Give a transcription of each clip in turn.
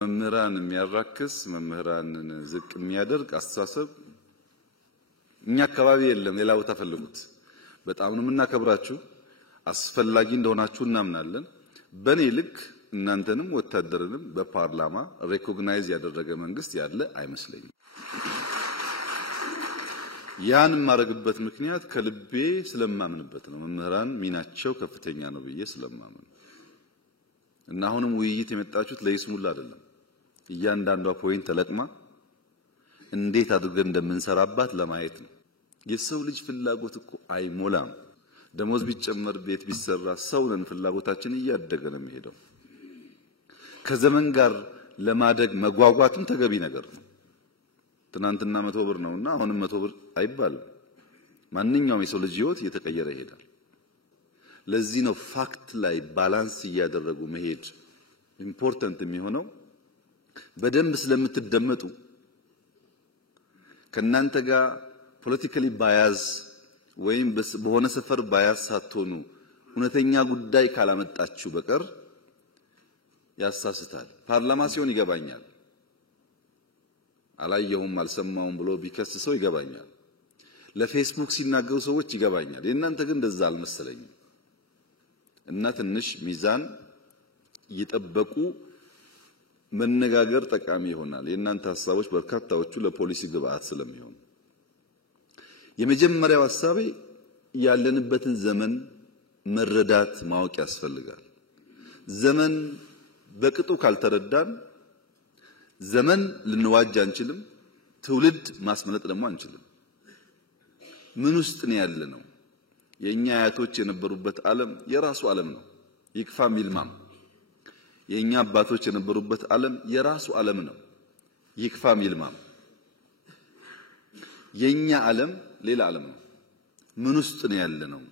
መምህራን የሚያራክስ መምህራንን ዝቅ የሚያደርግ አስተሳሰብ እኛ አካባቢ የለም። ሌላ ቦታ ፈልጉት። በጣም ነው የምናከብራችሁ፣ አስፈላጊ እንደሆናችሁ እናምናለን። በኔ ልክ እናንተንም ወታደርንም በፓርላማ ሪኮግናይዝ ያደረገ መንግስት ያለ አይመስለኝም። ያን ማረግበት ምክንያት ከልቤ ስለማምንበት ነው። መምህራን ሚናቸው ከፍተኛ ነው ብዬ ስለማምን እና አሁንም ውይይት የመጣችሁት ለይስሙላ አይደለም። እያንዳንዷ ፖይንት ተለቅማ እንዴት አድርገን እንደምንሰራባት ለማየት ነው። የሰው ልጅ ፍላጎት እኮ አይሞላም። ደሞዝ ቢጨመር ቤት ቢሰራ ሰው ነን፣ ፍላጎታችን እያደገ ነው የሚሄደው። ከዘመን ጋር ለማደግ መጓጓትም ተገቢ ነገር ነው። ትናንትና 100 ብር ነውና አሁንም 100 ብር አይባልም። ማንኛውም የሰው ልጅ ህይወት እየተቀየረ ይሄዳል። ለዚህ ነው ፋክት ላይ ባላንስ እያደረጉ መሄድ ኢምፖርታንት የሚሆነው። በደንብ ስለምትደመጡ ከናንተ ጋር ፖለቲካሊ ባያዝ ወይም በሆነ ሰፈር ባያዝ ሳትሆኑ እውነተኛ ጉዳይ ካላመጣችሁ በቀር ያሳስታል። ፓርላማ ሲሆን ይገባኛል፣ አላየሁም አልሰማውም ብሎ ቢከስሰው ይገባኛል። ለፌስቡክ ሲናገሩ ሰዎች ይገባኛል። የእናንተ ግን እንደዛ አልመሰለኝም። እና ትንሽ ሚዛን እየጠበቁ መነጋገር ጠቃሚ ይሆናል። የእናንተ ሐሳቦች በርካታዎቹ ለፖሊሲ ግብአት ስለሚሆኑ የመጀመሪያው ሐሳቤ ያለንበትን ዘመን መረዳት ማወቅ ያስፈልጋል። ዘመን በቅጡ ካልተረዳን ዘመን ልንዋጅ አንችልም፣ ትውልድ ማስመለጥ ደግሞ አንችልም። ምን ውስጥ ነው ያለነው? የኛ አያቶች የነበሩበት ዓለም የራሱ ዓለም ነው፣ ይክፋም ይልማም። የኛ አባቶች የነበሩበት ዓለም የራሱ ዓለም ነው፣ ይክፋም ይልማም። የኛ ዓለም ሌላ ዓለም ነው። ምን ውስጥ ነው ያለነው?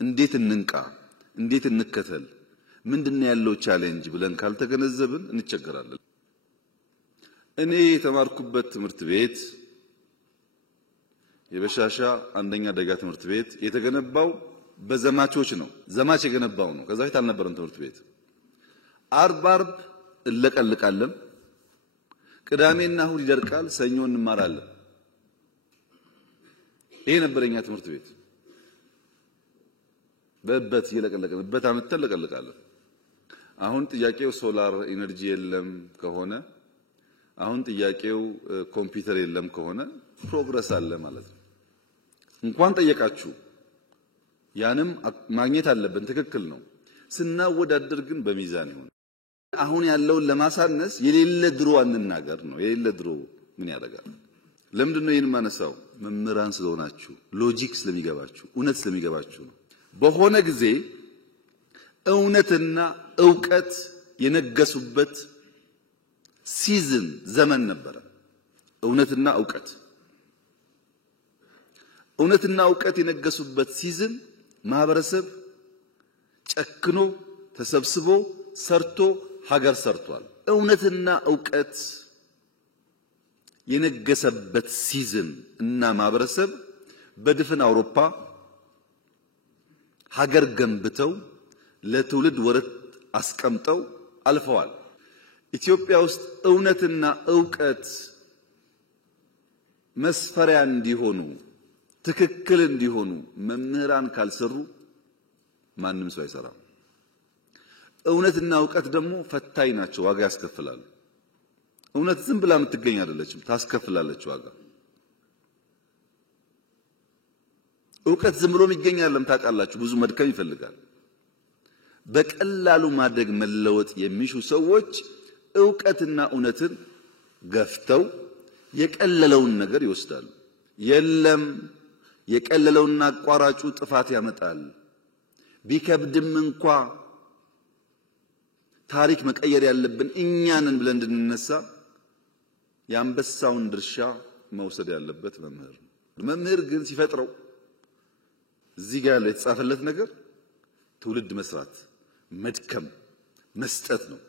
እንዴት እንንቃ? እንዴት እንከተል? ምንድነው ያለው ቻሌንጅ ብለን ካልተገነዘብን እንቸገራለን። እኔ የተማርኩበት ትምህርት ቤት የበሻሻ አንደኛ ደረጃ ትምህርት ቤት የተገነባው በዘማቾች ነው። ዘማች የገነባው ነው። ከዛ ፊት አልነበረም ትምህርት ቤት። አርብ እለቀልቃለን፣ ቅዳሜና እሁድ ይደርቃል፣ ሰኞ እንማራለን። ይሄ ነበረኛ ትምህርት ቤት። በበት እየለቀለቀን በት አመተን ለቀልቃለን። አሁን ጥያቄው ሶላር ኢነርጂ የለም ከሆነ፣ አሁን ጥያቄው ኮምፒውተር የለም ከሆነ ፕሮግረስ አለ ማለት ነው። እንኳን ጠየቃችሁ ያንም ማግኘት አለብን። ትክክል ነው። ስናወዳደር ግን በሚዛን ይሁን። አሁን ያለውን ለማሳነስ የሌለ ድሮ አንናገር ነው። የሌለ ድሮ ምን ያደርጋል? ለምንድነው ይሄን ማነሳው? መምህራን ስለሆናችሁ፣ ሎጂክ ስለሚገባችሁ፣ እውነት ስለሚገባችሁ ነው። በሆነ ጊዜ እውነትና ዕውቀት የነገሱበት ሲዝን ዘመን ነበረ። እውነትና ዕውቀት የነገሱበት ሲዝን ማህበረሰብ ጨክኖ ተሰብስቦ ሰርቶ ሀገር ሰርቷል። እውነትና ዕውቀት የነገሰበት ሲዝን እና ማህበረሰብ በድፍን አውሮፓ ሀገር ገንብተው ለትውልድ ወረት አስቀምጠው አልፈዋል። ኢትዮጵያ ውስጥ እውነትና ዕውቀት መስፈሪያ እንዲሆኑ፣ ትክክል እንዲሆኑ መምህራን ካልሰሩ ማንም ሰው አይሰራም። እውነትና ዕውቀት ደግሞ ፈታኝ ናቸው፣ ዋጋ ያስከፍላሉ። እውነት ዝም ብላ የምትገኝ አይደለችም፣ ታስከፍላለች ዋጋ። ዕውቀት ዝም ብሎ የሚገኝ አይደለም፣ ታውቃላችሁ፣ ብዙ መድከም ይፈልጋል። በቀላሉ ማደግ መለወጥ የሚሹ ሰዎች ዕውቀትና እውነትን ገፍተው የቀለለውን ነገር ይወስዳሉ። የለም የቀለለውና አቋራጩ ጥፋት ያመጣል። ቢከብድም እንኳ ታሪክ መቀየር ያለብን እኛንን ብለን እንድንነሳ የአንበሳውን ድርሻ መውሰድ ያለበት መምህር ነው። መምህር ግን ሲፈጥረው እዚህ ጋር የተጻፈለት ነገር ትውልድ መስራት፣ መድከም፣ መስጠት ነው።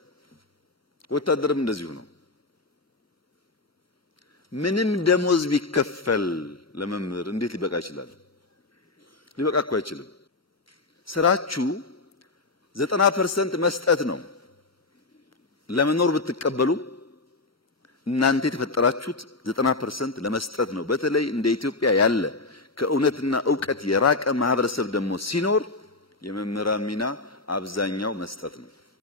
ወታደርም እንደዚሁ ነው። ምንም ደሞዝ ቢከፈል ለመምህር እንዴት ሊበቃ ይችላል? ሊበቃ እኮ አይችልም። ስራችሁ 90% መስጠት ነው። ለመኖር ብትቀበሉ እናንተ የተፈጠራችሁት 90% ለመስጠት ነው። በተለይ እንደ ኢትዮጵያ ያለ ከእውነትና ዕውቀት የራቀ ማህበረሰብ ደግሞ ሲኖር የመምህራን ሚና አብዛኛው መስጠት ነው።